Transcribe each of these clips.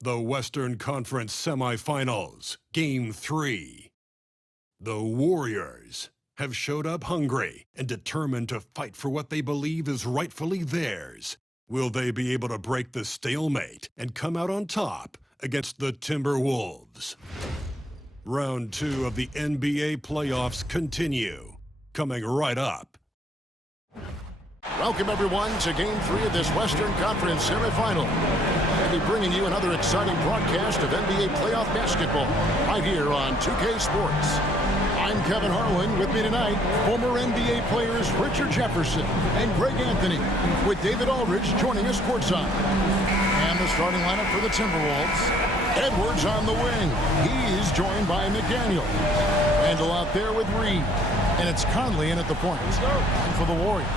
The Western Conference Semifinals, Game 3. The Warriors have showed up hungry and determined to fight for what they believe is rightfully theirs. Will they be able to break the stalemate and come out on top against the Timberwolves? Round 2 of the NBA playoffs continue, coming right up. Welcome, everyone, to Game 3 of this Western Conference semifinal. We'll be bringing you another exciting broadcast of NBA playoff basketball right here on 2K Sports. I'm Kevin Harlan. With me tonight, former NBA players Richard Jefferson and Greg Anthony, with David Aldridge joining us courtside. And the starting lineup for the Timberwolves. Edwards on the wing. He's joined by McDaniel. Randall out there with Reed. And it's Conley in at the point. And for the Warriors,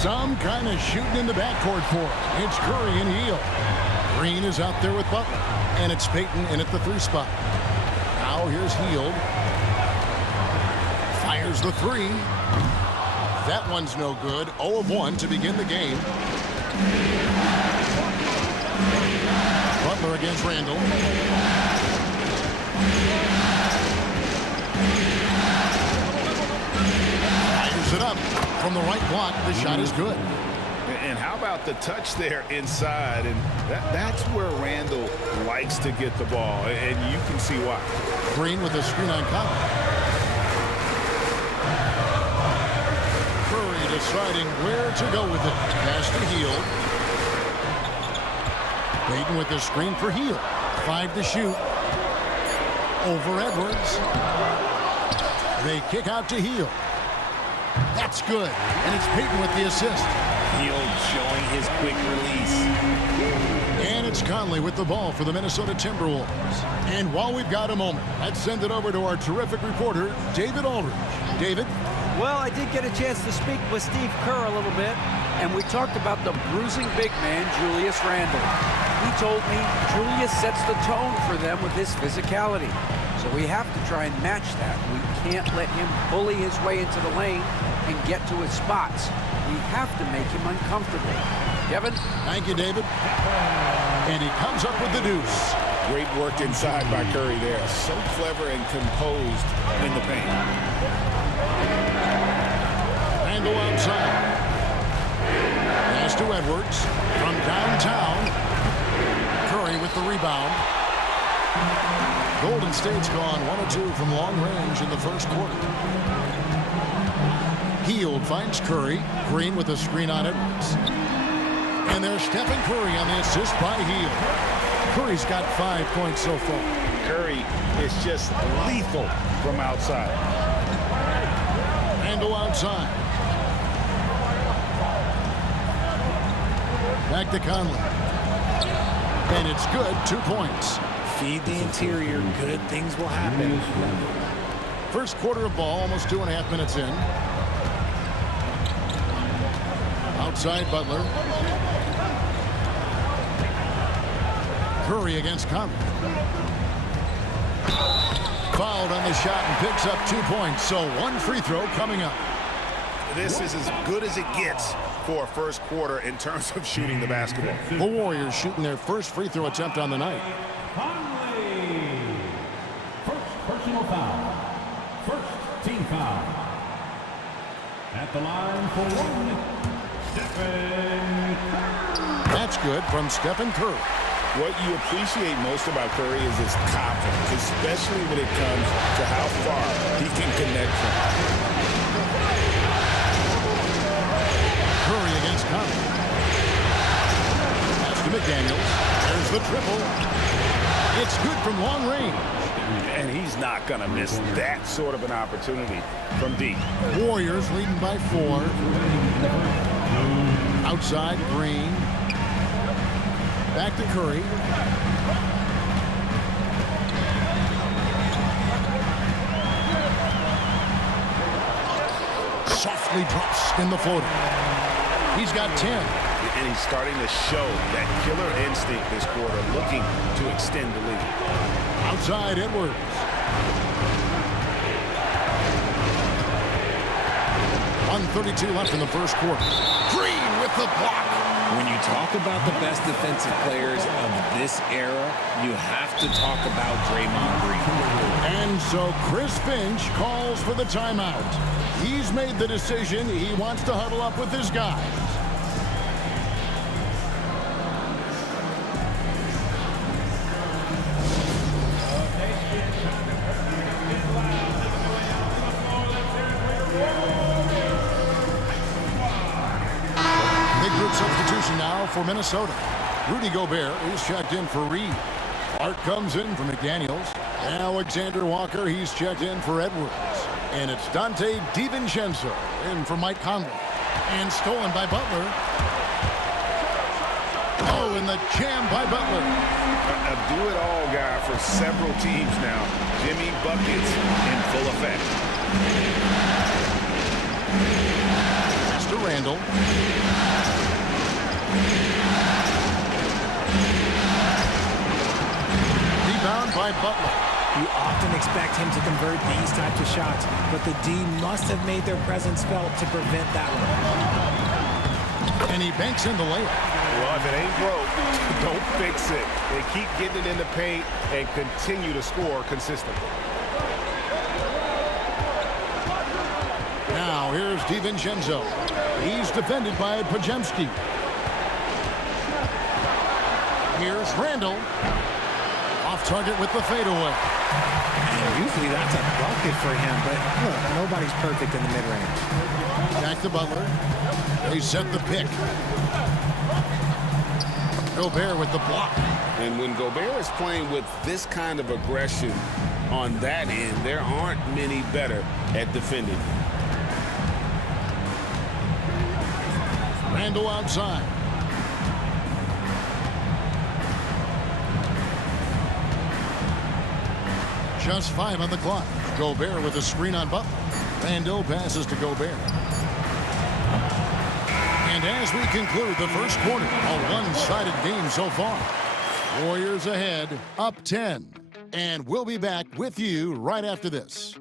some kind of shooting in the backcourt for him. It's Curry and Hield. Green is out there with Butler. And it's Payton in at the 3 spot. Now here's Hield. Fires the 3. That one's no good. 0 of 1 to begin the game. Butler against Randall. Fires it up from the right block. The shot is good. And how about the touch there inside? And that's where Randall likes to get the ball, and you can see why. Green with a screen on Conley. Curry deciding where to go with it. Pass to Hield. Payton with the screen for Hield. 5 to shoot. Over Edwards. They kick out to Hield. That's good. And it's Payton with the assist. Hield showing his quick release. And it's Conley with the ball for the Minnesota Timberwolves. And while we've got a moment, let's send it over to our terrific reporter, David Aldridge. David? Well, I did get a chance to speak with Steve Kerr a little bit, and we talked about the bruising big man, Julius Randle. He told me Julius sets the tone for them with his physicality. So we have to try and match that. We can't let him bully his way into the lane and get to his spots. We have to make him uncomfortable. Kevin? Thank you, David. And he comes up with the deuce. Great work inside by Curry there. So clever and composed in the paint. Randall outside. Pass to Edwards from downtown. Curry with the rebound. Golden State's gone 1 of 2 from long range in the first quarter. Hield finds Curry. Green with a screen on Edwards. And there's Stephen Curry on the assist by Hield. Curry's got 5 points so far. Curry is just lethal from outside. Randall outside. Back to Conley. And it's good. 2 points. Feed the interior. Good things will happen. First quarter of ball, almost 2.5 minutes in. Outside Butler. Curry against Conley. Fouled on the shot and picks up 2 points. So 1 free throw coming up. This is as good as it gets for a first quarter in terms of shooting the basketball. The Warriors shooting their first free throw attempt on the night. Conley. First personal foul. First team foul. At the line for 1, Stephen Curry. That's good from Stephen Curry. What you appreciate most about Curry is his confidence, especially when it comes to how far he can connect from. Curry against Conley. Pass to McDaniels. There's the triple. It's good from long range. And he's not going to miss that sort of an opportunity from deep. Warriors leading by 4. Outside, Green. Back to Curry. Softly drops in the floater. He's got 10. And he's starting to show that killer instinct this quarter, looking to extend the lead. Outside, Edwards. 1:32 left in the first quarter. Green with the block. When you talk about the best defensive players of this era, you have to talk about Draymond Green. And so Chris Finch calls for the timeout. He's made the decision. He wants to huddle up with his guys. Big group substitution now for Minnesota. Rudy Gobert is checked in for Reed. Art comes in for McDaniels. Alexander Walker, he's checked in for Edwards. And it's Dante DiVincenzo in for Mike Conley. And stolen by Butler. Oh, and the jam by Butler. A do-it-all guy for several teams now. Jimmy Buckets in full effect. Pass to Randall. Rebound by Butler. You often expect him to convert these types of shots, but the D must have made their presence felt to prevent that one. And he banks in the layup. Well, if it ain't broke, don't fix it. They keep getting it in the paint and continue to score consistently. Now here's DiVincenzo. He's defended by Pajemski. Here's Randall. Off target with the fadeaway. And usually that's a bucket for him, but look, nobody's perfect in the mid-range. Back to Butler. They set the pick. Gobert with the block. And when Gobert is playing with this kind of aggression on that end, there aren't many better at defending. Randall outside. Just 5 on the clock. Gobert with a screen on Butler. Randall passes to Gobert. And as we conclude the first quarter, a one-sided game so far. Warriors ahead, up 10. And we'll be back with you right after this.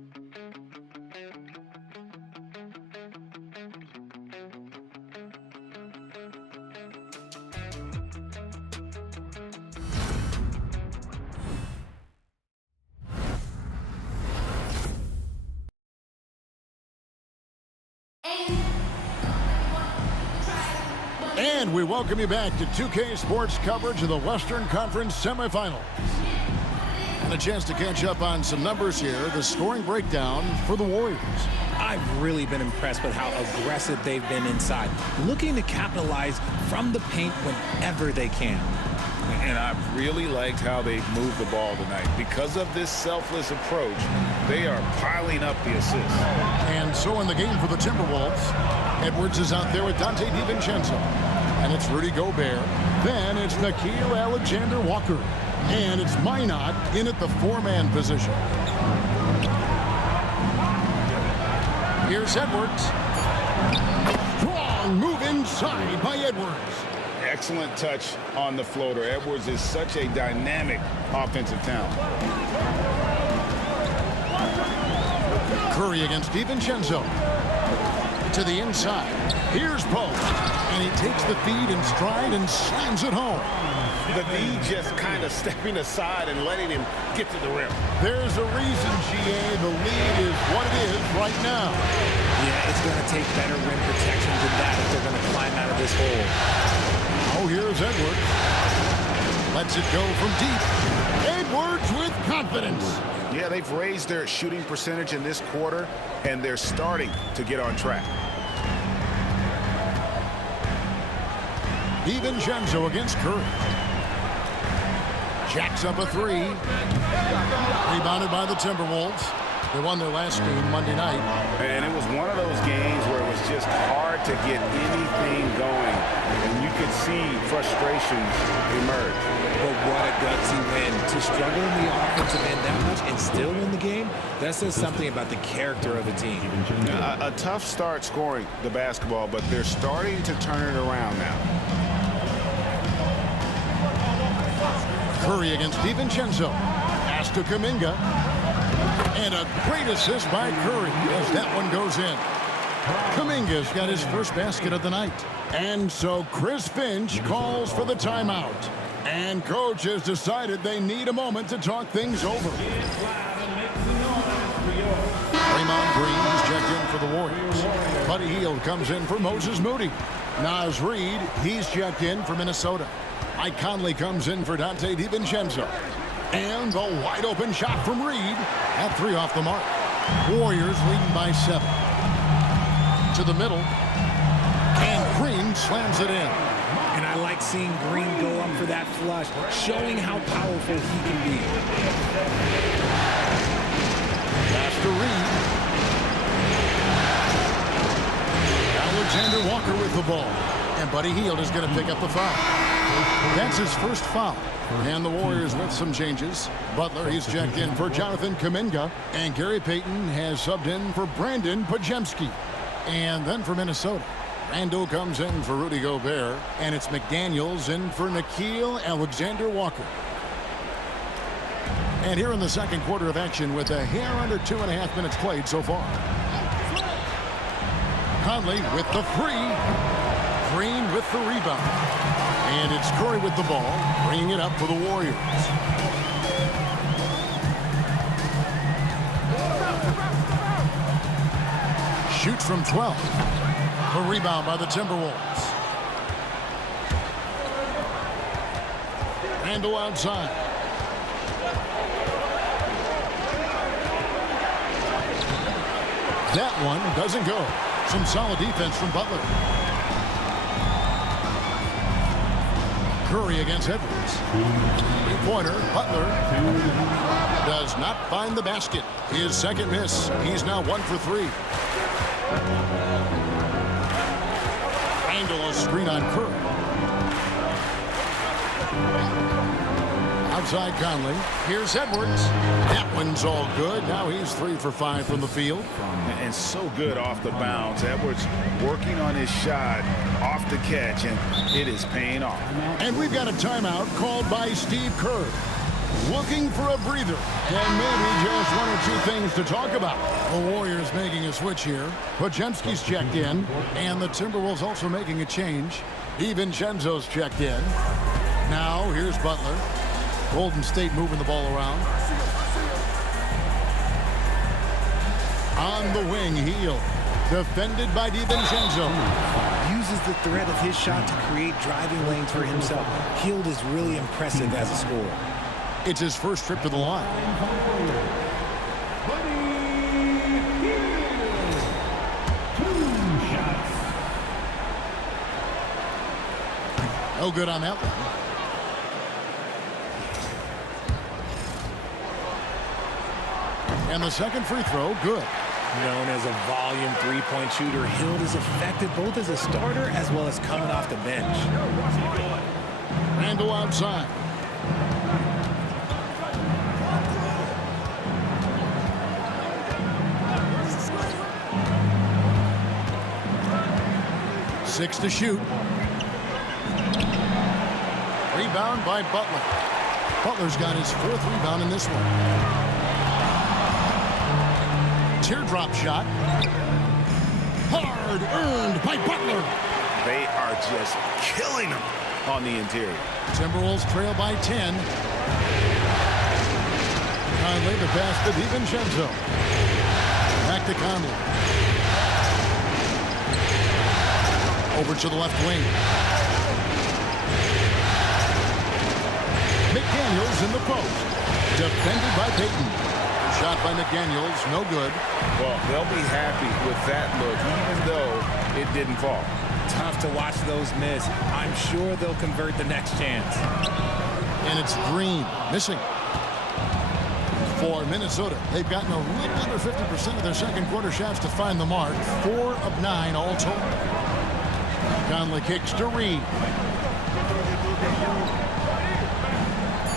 And we welcome you back to 2K Sports coverage of the Western Conference semifinals. And a chance to catch up on some numbers here. The scoring breakdown for the Warriors. I've really been impressed with how aggressive they've been inside, looking to capitalize from the paint whenever they can. And I've really liked how they've moved the ball tonight. Because of this selfless approach, they are piling up the assists. And so in the game for the Timberwolves, Edwards is out there with Dante DiVincenzo. And it's Rudy Gobert. Then it's Nickeil Alexander-Walker. And it's Minot in at the four-man position. Here's Edwards. Strong move inside by Edwards. Excellent touch on the floater. Edwards is such a dynamic offensive talent. Curry against DiVincenzo. To the inside. Here's Pope. And he takes the feed in stride and slams it home. The D just kind of stepping aside and letting him get to the rim. There's a reason, GA. The lead is what it is right now. Yeah, it's going to take better rim protection than that if they're going to climb out of this hole. Oh, here's Edwards. Lets it go from deep. Edwards with confidence. Yeah, they've raised their shooting percentage in this quarter, and they're starting to get on track. DiVincenzo against Curry. Jacks up a three. Rebounded by the Timberwolves. They won their last game Monday night. And it was one of those games where it was just hard to get anything going. And you could see frustrations emerge. But what a gutsy win. To struggle in the offensive end that much and still win the game, that says something about the character of the team. A tough start scoring the basketball, but they're starting to turn it around now. Curry against DiVincenzo. Pass to Kuminga. And a great assist by Curry as that one goes in. Kuminga's got his first basket of the night. And so Chris Finch calls for the timeout. And coach has decided they need a moment to talk things over. Draymond Green is checked in for the Warriors. Buddy Hield comes in for Moses Moody. Naz Reid, he's checked in for Minnesota. Mike Conley comes in for Dante DiVincenzo. And the wide open shot from Reid at 3 off the mark. Warriors leading by 7. To the middle. And Green slams it in. And I like seeing Green go up for that flush, showing how powerful he can be. Pass to Reid. Alexander Walker with the ball. And Buddy Hield is going to pick up the foul. That's his first foul. And the Warriors with some changes. Butler, he's checked in for Jonathan Kuminga. And Gary Payton has subbed in for Brandon Podziemski. And then for Minnesota, Randall comes in for Rudy Gobert. And it's McDaniels in for Nickeil Alexander-Walker. And here in the second quarter of action with a hair under 2.5 minutes played so far. Conley with the 3. Green with the rebound. And it's Curry with the ball, bringing it up for the Warriors. Shoots from 12. The rebound by the Timberwolves. Randall outside. That one doesn't go. Some solid defense from Butler. Curry against Edwards. Three-pointer, Butler does not find the basket. His second miss. He's now 1 for 3. Randall a screen on Curry. Outside Conley. Here's Edwards. That one's all good. Now he's 3 for 5 from the field. And so good off the bounce. Edwards working on his shot off the catch, and it is paying off. And we've got a timeout called by Steve Kerr. Looking for a breather. And maybe just 1 or 2 things to talk about. The Warriors making a switch here. Podziemski's checked in. And the Timberwolves also making a change. DiVincenzo's checked in. Now here's Butler. Golden State moving the ball around. On the wing, Hield. Defended by DiVincenzo. Uses the threat of his shot to create driving lanes for himself. Hield is really impressive as a scorer. It's his first trip to the line. No good on that one. And the second free throw, good. Known as a volume three-point shooter, Hield is effective both as a starter as well as coming off the bench. Randall outside. Six to shoot. Rebound by Butler. Butler's got his 4th rebound in this one. Teardrop shot. Hard earned by Butler. They are just killing them on the interior. Timberwolves trail by 10. Conley the pass to DiVincenzo. Back to Conley. Over to the left wing. McDaniels in the post. Defended by Payton. Shot by McDaniels, no good. Well, they'll be happy with that look, even though it didn't fall. Tough to watch those miss. I'm sure they'll convert the next chance. And it's Green, missing. For Minnesota, they've gotten a little under 50% of their second quarter shots to find the mark. 4 of 9 all total. Conley kicks to Reid.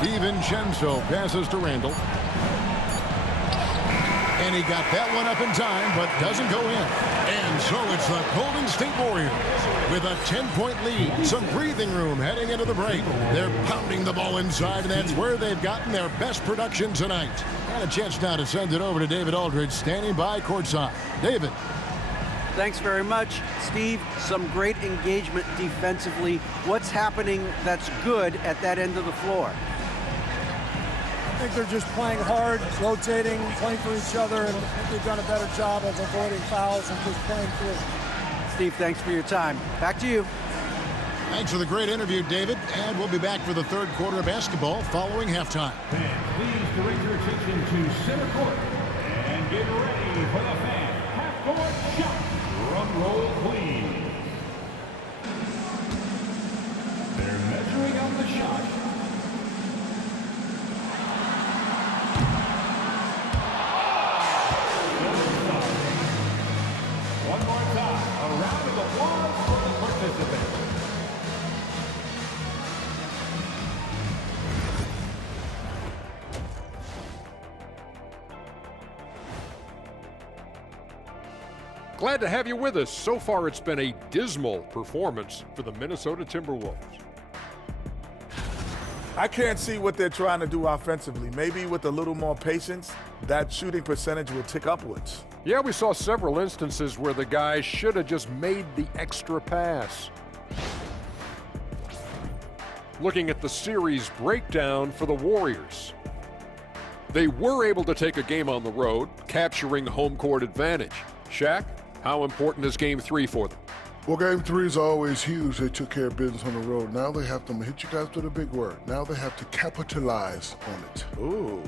DiVincenzo passes to Randall. And he got that one up in time, but doesn't go in. And so it's the Golden State Warriors with a 10-point lead. Some breathing room heading into the break. They're pounding the ball inside, and that's where they've gotten their best production tonight. And a chance now to send it over to David Aldridge, standing by courtside. David. Thanks very much. Steve, some great engagement defensively. What's happening that's good at that end of the floor? I think they're just playing hard, rotating, playing for each other, and I think they've done a better job of avoiding fouls and just playing through. Steve, thanks for your time. Back to you. Thanks for the great interview, David. And we'll be back for the third quarter of basketball following halftime. Fans, please direct your attention to center court and get ready for the fan half-court shot. Drum roll, please. They're measuring out the shot. One more time. A round of applause for the participants. Glad to have you with us. So far, it's been a dismal performance for the Minnesota Timberwolves. I can't see what they're trying to do offensively. Maybe with a little more patience, that shooting percentage will tick upwards. Yeah, we saw several instances where the guys should have just made the extra pass. Looking at the series breakdown for the Warriors. They were able to take a game on the road, capturing home court advantage. Shaq, how important is Game 3 for them? Well, Game 3 is always huge. They took care of business on the road. Now they have to hit you guys with a big word. Now they have to capitalize on it. Ooh.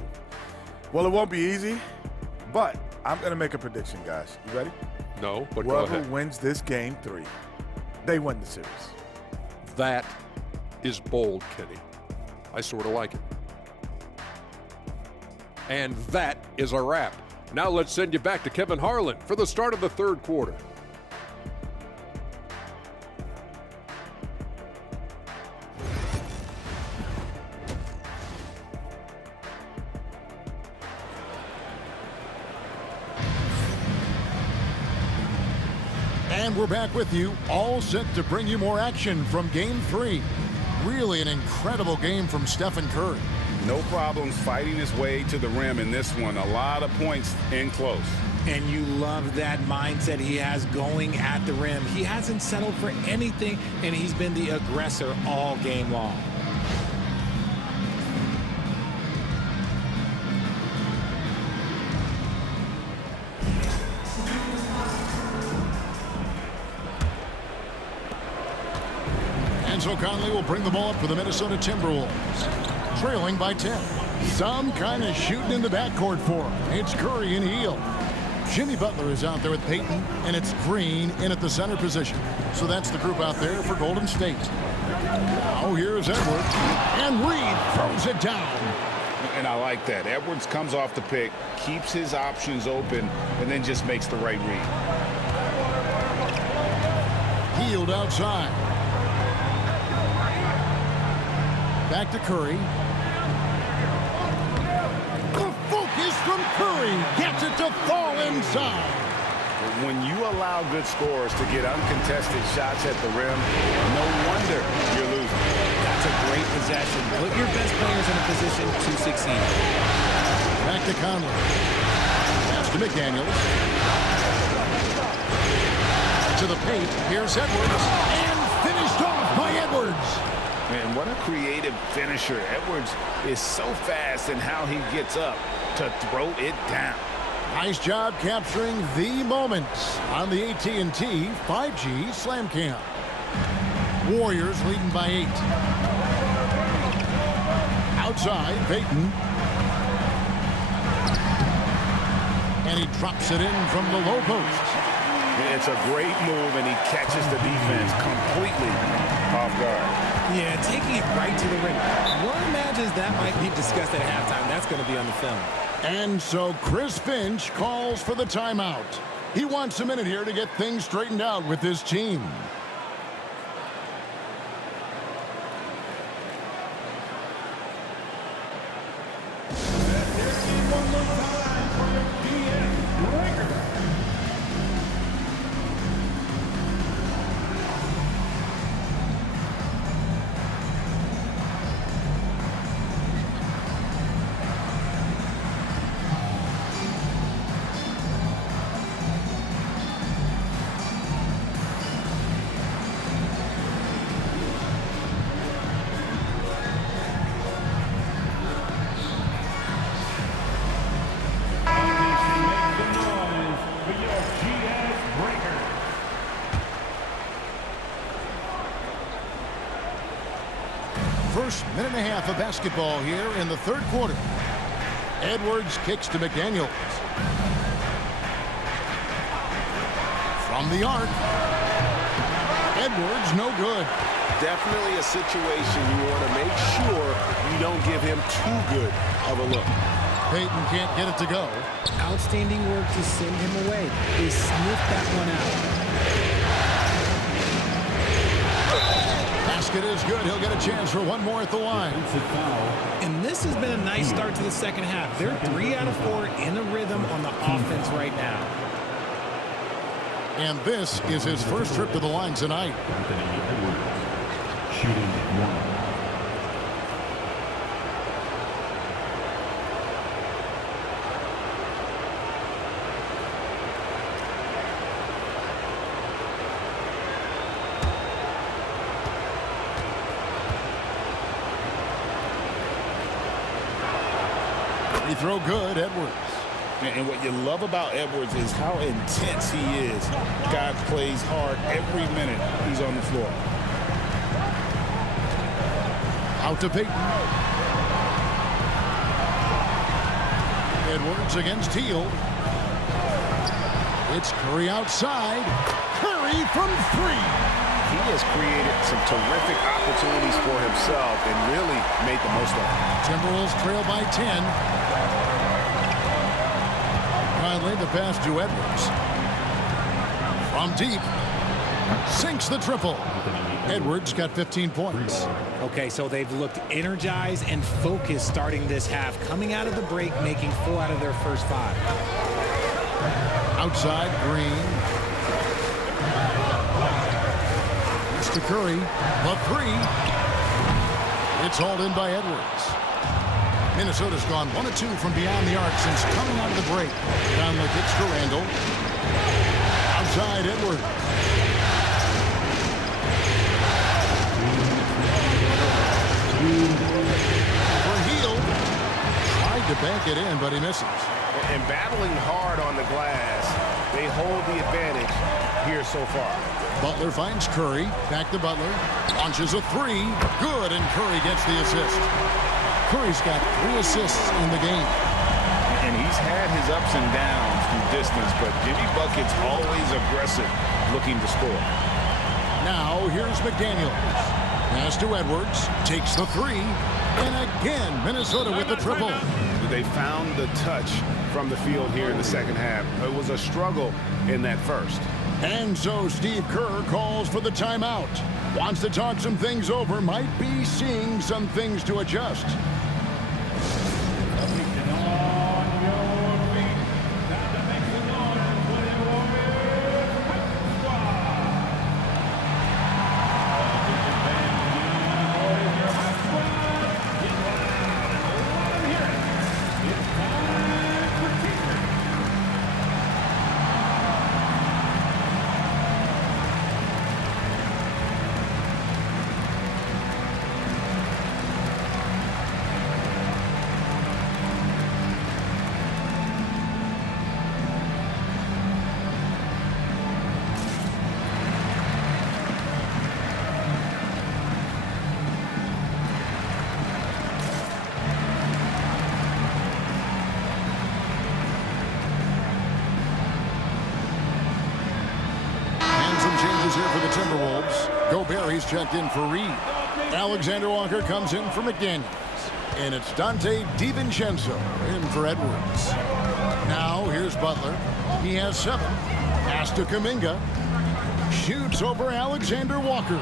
Well, it won't be easy, but I'm going to make a prediction, guys. You ready? No, but go Whoever ahead. wins this Game 3, they win the series. That is bold, Kenny. I sort of like it. And that is a wrap. Now let's send you back to Kevin Harlan for the start of the third quarter. And we're back with you, all set to bring you more action from Game 3. Really an incredible game from Stephen Curry. No problems fighting his way to the rim in this one. A lot of points in close. And you love that mindset he has going at the rim. He hasn't settled for anything, and he's been the aggressor all game long. Enzo Conley will bring the ball up for the Minnesota Timberwolves. Trailing by 10. Some kind of shooting in the backcourt for him. It's Curry and Hield. Jimmy Butler is out there with Payton, and it's Green in at the center position. So that's the group out there for Golden State. Now here's Edwards, and Reed throws it down. And I like that. Edwards comes off the pick, keeps his options open, and then just makes the right read. Hield outside. Back to Curry. The focus from Curry gets it to fall inside. When you allow good scorers to get uncontested shots at the rim, no wonder you're losing. That's a great possession. Put your best players in a position to succeed. Back to Conley. Pass to McDaniels. To the paint. Here's Edwards. And finished off by Edwards. Man, what a creative finisher. Edwards is so fast in how he gets up to throw it down. Nice job capturing the moments on the AT&T 5G Slam Cam. Warriors leading by 8. Outside, Payton. And he drops it in from the low post. It's a great move, and he catches the defense completely off guard. Yeah, taking it right to the rim. One imagines that might be discussed at halftime. That's going to be on the film. And so Chris Finch calls for the timeout. He wants a minute here to get things straightened out with his team. One more time for the GM Lakers. first minute and a half of basketball here in the third quarter. Edwards kicks to McDaniels. From the arc. Edwards, no good. Definitely a situation you want to make sure you don't give him too good of a look. Payton can't get it to go. Outstanding work to send him away. They sniffed that one out. Basket is good. He'll get a chance for one more at the line. And this has been a nice start to the second half. They're 3 out of 4 in a rhythm on the offense right now. And this is his first trip to the line tonight. Shooting 1. Free throw good, Edwards. And what you love about Edwards is how intense he is. Guy plays hard every minute he's on the floor. Out to Payton. Edwards against Teal. It's Curry outside. Curry from 3. He has created some terrific opportunities for himself and really made the most of it. Timberwolves trail by 10. Finally, the pass to Edwards. From deep. Sinks the triple. Edwards got 15 points. Okay, so they've looked energized and focused starting this half, coming out of the break, making 4 out of their first 5. Outside, Green. It's to Curry. The 3. It's hauled in by Edwards. Minnesota's gone 1 of 2 from beyond the arc since coming out of the break. Down the kicks to Randall. Outside, Edwards. For Hield. Tried to bank it in, but he misses. And battling hard on the glass, they hold the advantage here so far. Butler finds Curry. Back to Butler. Launches a 3. Good, and Curry gets the assist. Curry's got 3 assists in the game. And he's had his ups and downs through distance, but Jimmy Bucket's always aggressive, looking to score. Now, here's McDaniels. Pass to Edwards. Takes the 3. And again, Minnesota with the triple. They found the touch from the field here in the second half. It was a struggle in that first. And so Steve Kerr calls for the timeout. Wants to talk some things over. Might be seeing some things to adjust. Changes here for the Timberwolves. Gobert's checked in for Reed. Alexander Walker comes in for McDaniels. And it's Dante DiVincenzo in for Edwards. Now here's Butler. He has 7. Pass to Kuminga. Shoots over Alexander Walker.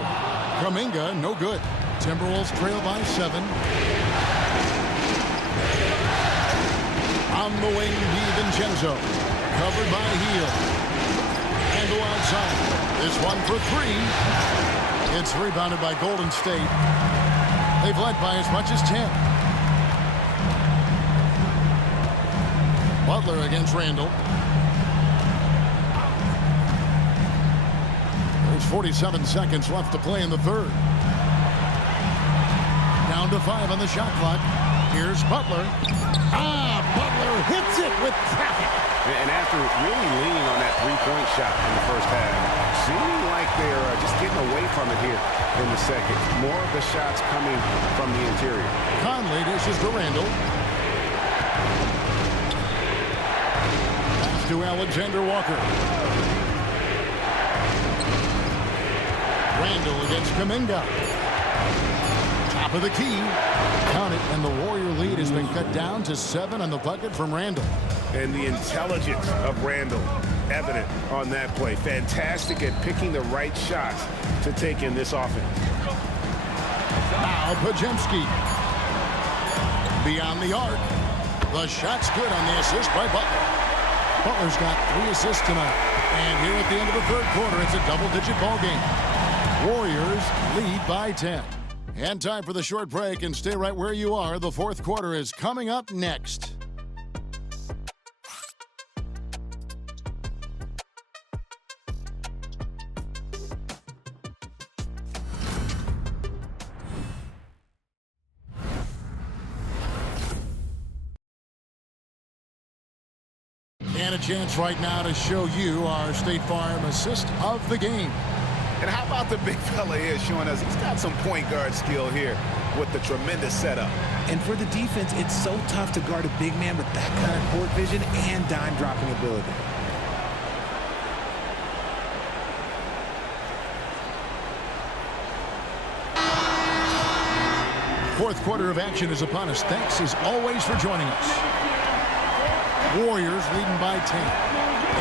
Kuminga, no good. Timberwolves trail by 7. On the wing, DiVincenzo. Covered by Hield. And go outside. This one for 3. It's rebounded by Golden State. They've led by as much as 10. Butler against Randall. There's 47 seconds left to play in the third. Down to 5 on the shot clock. Here's Butler. Butler hits it with traffic. And after really leaning on that three-point shot in the first half, seeming like they're just getting away from it here in the second. More of the shots coming from the interior. Conley dishes to Randall. Pass to Alexander Walker. Randall against Kuminga. Top of the key. Count it, and the Warrior lead has been cut down to 7 on the bucket from Randall. And the intelligence of Randall evident on that play. Fantastic at picking the right shots to take in this offense. Now Podziemski. Beyond the arc. The shot's good on the assist by Butler. Butler's got 3 assists tonight. And here at the end of the third quarter, it's a double-digit ball game. Warriors lead by 10. And time for the short break, and stay right where you are. The fourth quarter is coming up next. And a chance right now to show you our State Farm assist of the game. And how about the big fella here showing us he's got some point guard skill here with the tremendous setup. And for the defense, it's so tough to guard a big man with that kind of court vision and dime-dropping ability. Fourth quarter of action is upon us. Thanks as always for joining us. Warriors leading by 10.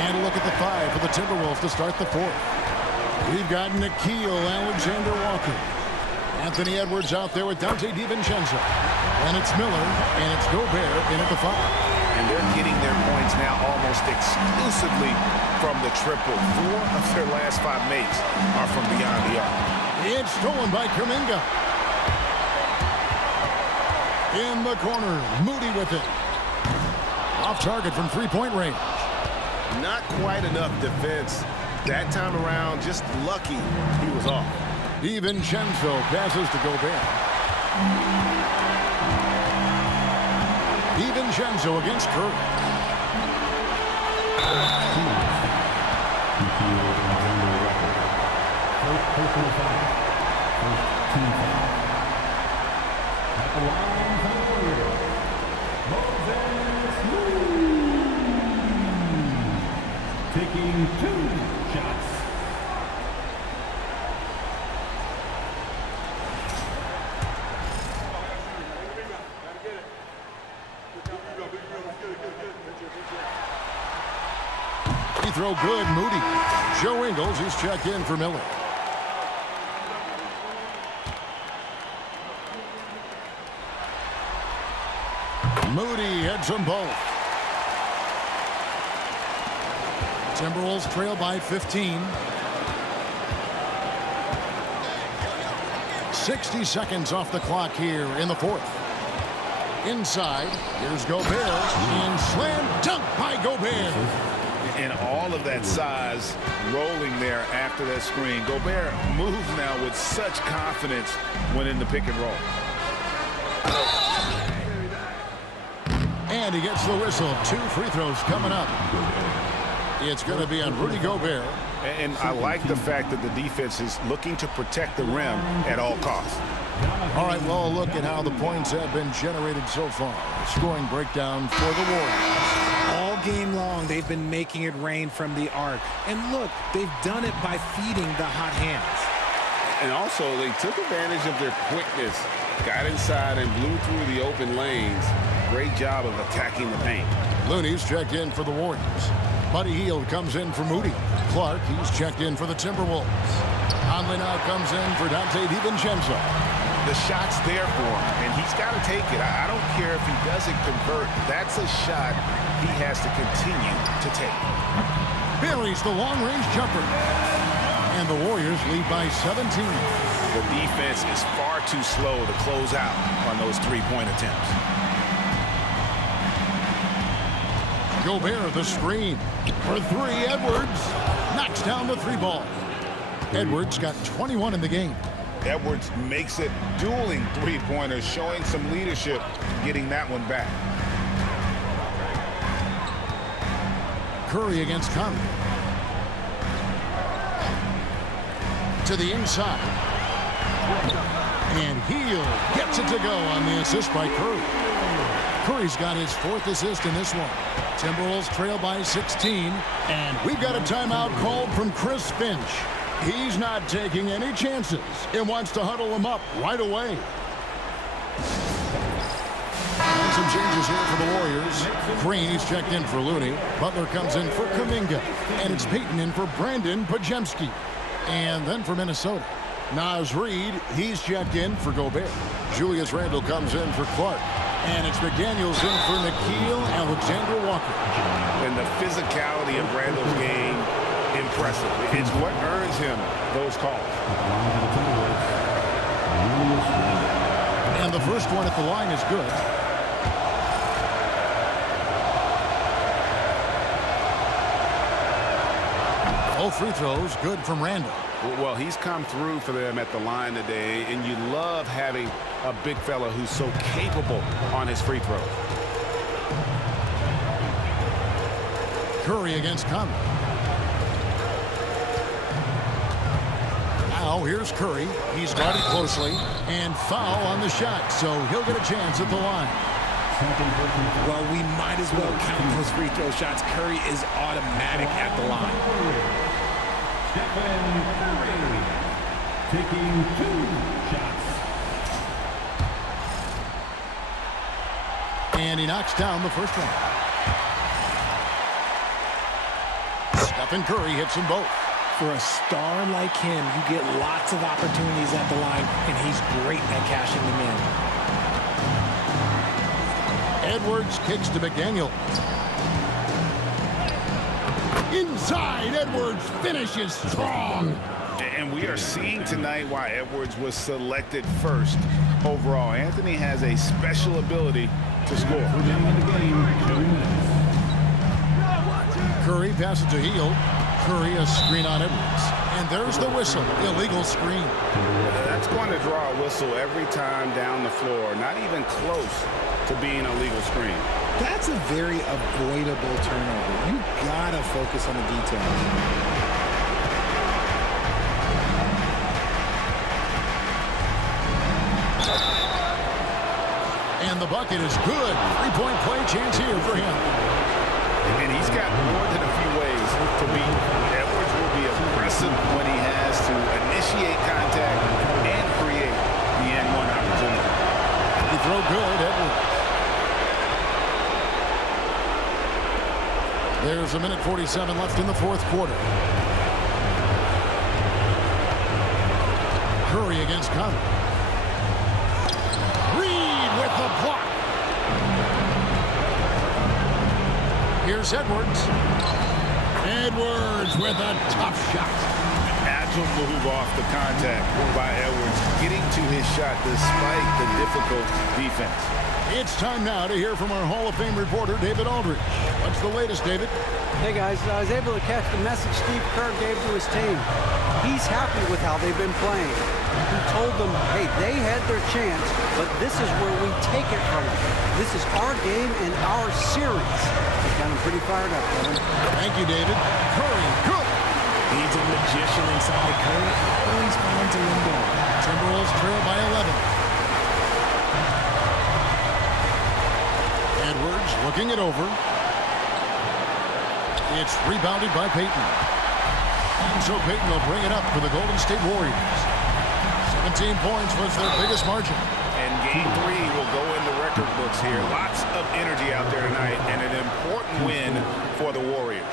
And a look at the 5 for the Timberwolves to start the fourth. We've got Nickeil Alexander-Walker. Anthony Edwards out there with Dante DiVincenzo. And it's Miller, and it's Gobert in at the 5. And they're getting their points now almost exclusively from the triple. 4 of their last 5 makes are from beyond the arc. It's stolen by Kuminga. In the corner, Moody with it. Off target from three-point range. Not quite enough defense. That time around, just lucky he was off. DiVincenzo passes to Gobert. DiVincenzo against Curry. Taking 2 shots. Free throw good, Moody. Joe Ingles, he's checked in for Miller. Moody heads them both. Timberwolves trail by 15. 60 seconds off the clock here in the fourth. Inside, here's Gobert, and slam dunk by Gobert. And all of that size rolling there after that screen. Gobert moves now with such confidence when in the pick and roll. And he gets the whistle. 2 free throws coming up. It's going to be on Rudy Gobert. And I like the fact that the defense is looking to protect the rim at all costs. All right, well, look at how the points have been generated so far. Scoring breakdown for the Warriors. All game long, they've been making it rain from the arc. And look, they've done it by feeding the hot hands. And also, they took advantage of their quickness, got inside and blew through the open lanes. Great job of attacking the paint. Looney's checked in for the Warriors. Buddy Hield comes in for Moody. Clark, he's checked in for the Timberwolves. Conley now comes in for Dante DiVincenzo. The shot's there for him, and he's got to take it. I don't care if he doesn't convert. That's a shot he has to continue to take. Buries the long-range jumper. And the Warriors lead by 17. The defense is far too slow to close out on those three-point attempts. Gobert the screen. For 3, Edwards knocks down the 3 ball. Edwards got 21 in the game. Edwards makes it dueling three-pointers, showing some leadership, getting that one back. Curry against Conley. To the inside. And Hield gets it to go on the assist by Curry. Curry's got his 4th assist in this one. Timberwolves trail by 16. And we've got a timeout called from Chris Finch. He's not taking any chances and wants to huddle him up right away. Some changes here for the Warriors. Green, he's checked in for Looney. Butler comes in for Kuminga. And it's Payton in for Brandon Pajemski. And then for Minnesota, Naz Reid, he's checked in for Gobert. Julius Randle comes in for Clark. And it's McDaniels in for Nickeil Alexander-Walker. And the physicality of Randle's game, impressive. It's what earns him those calls. And the first one at the line is good. Both free throws good from Randle. Well, he's come through for them at the line today, and you love having a big fella who's so capable on his free throws. Curry against Conley. Now here's Curry. He's guarded closely, and foul on the shot, so he'll get a chance at the line. Well, we might as well count those free throw shots. Curry is automatic at the line. Stephen Curry taking 2 shots. And he knocks down the first one. Stephen Curry hits them both. For a star like him, you get lots of opportunities at the line, and he's great at cashing them in. Edwards kicks to McDaniel. Inside, Edwards finishes strong. And we are seeing tonight why Edwards was selected first overall. Anthony has a special ability to score. Curry passes to Hield. Curry a screen on Edwards. And there's the whistle. Illegal screen. That's going to draw a whistle every time down the floor. Not even close to being a legal screen. That's a very avoidable turnover. You gotta focus on the details. And the bucket is good. 3-point play chance here for him. And he's got more than a few ways to beat. Edwards will be aggressive when he has to initiate contact and create the N1 opportunity. He throw good, Edwards. There's 1:47 left in the 4th quarter. Curry against Conley. Reid with the block. Here's Edwards. Edwards with a tough shot. Agile move off the contact by Edwards, getting to his shot despite the difficult defense. It's time now to hear from our Hall of Fame reporter, David Aldridge. What's the latest, David? Hey, guys, I was able to catch the message Steve Kerr gave to his team. He's happy with how they've been playing. He told them, hey, they had their chance, but this is where we take it from them. This is our game and our series. He's got him pretty fired up, Kevin. Thank you, David. Curry, good. Needs a magician inside. Curry always finds a window. Timberwolves trail by 11. Edwards looking it over. It's rebounded by Payton. And so Payton will bring it up for the Golden State Warriors. 17 points was their biggest margin. And game 3 will go in the record books here. Lots of energy out there tonight and an important win for the Warriors.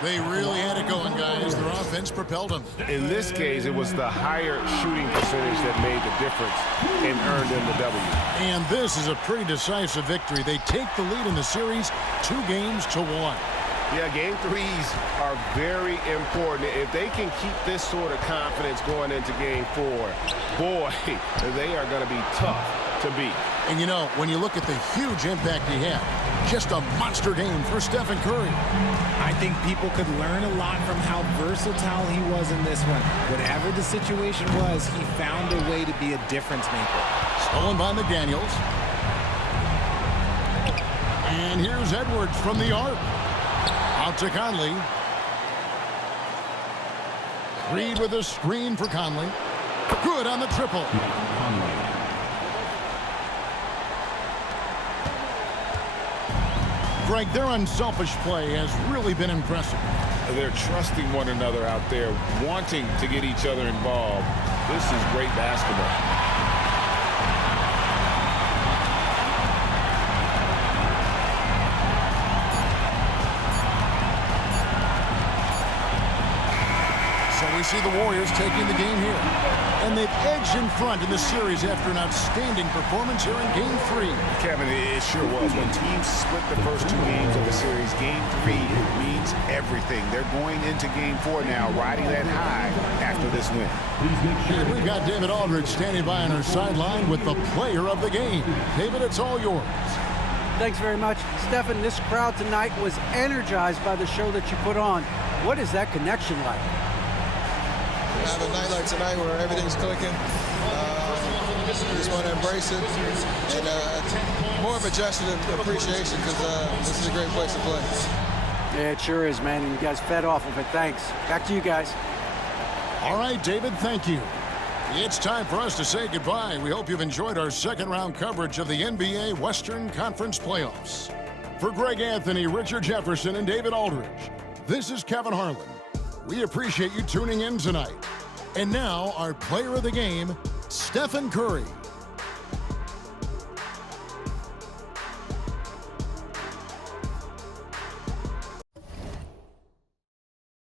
They really had it going, guys. Their offense propelled them. In this case, it was the higher shooting percentage that made the difference and earned them the W. And this is a pretty decisive victory. They take the lead in the series 2-1. Yeah, game 3s are very important. If they can keep this sort of confidence going into game 4, boy, they are going to be tough to beat. And you know, when you look at the huge impact he had, just a monster game for Stephen Curry. I think people could learn a lot from how versatile he was in this one. Whatever the situation was, he found a way to be a difference maker. Stolen by McDaniels. And here's Edwards from the arc. Out to Conley. Reed with a screen for Conley. Good on the triple. Greg, their unselfish play has really been impressive. They're trusting one another out there, wanting to get each other involved. This is great basketball. We see the Warriors taking the game here. And they've edged in front in the series after an outstanding performance here in Game 3. Kevin, it sure was. When teams split the first 2 games of the series, Game 3 means everything. They're going into Game 4 now, riding that high after this win. And we've got David Aldridge standing by on our sideline with the player of the game. David, it's all yours. Thanks very much. Stephen, this crowd tonight was energized by the show that you put on. What is that connection like? Have a night like tonight where everything's clicking. Just want to embrace it, and more of a gesture of appreciation because this is a great place to play. Yeah, it sure is, man, and you guys fed off of it. Thanks. Back to you guys. All right, David, thank you. It's time for us to say goodbye. We hope you've enjoyed our second-round coverage of the NBA Western Conference Playoffs. For Greg Anthony, Richard Jefferson, and David Aldridge, this is Kevin Harlan. We appreciate you tuning in tonight. And now, our player of the game, Stephen Curry.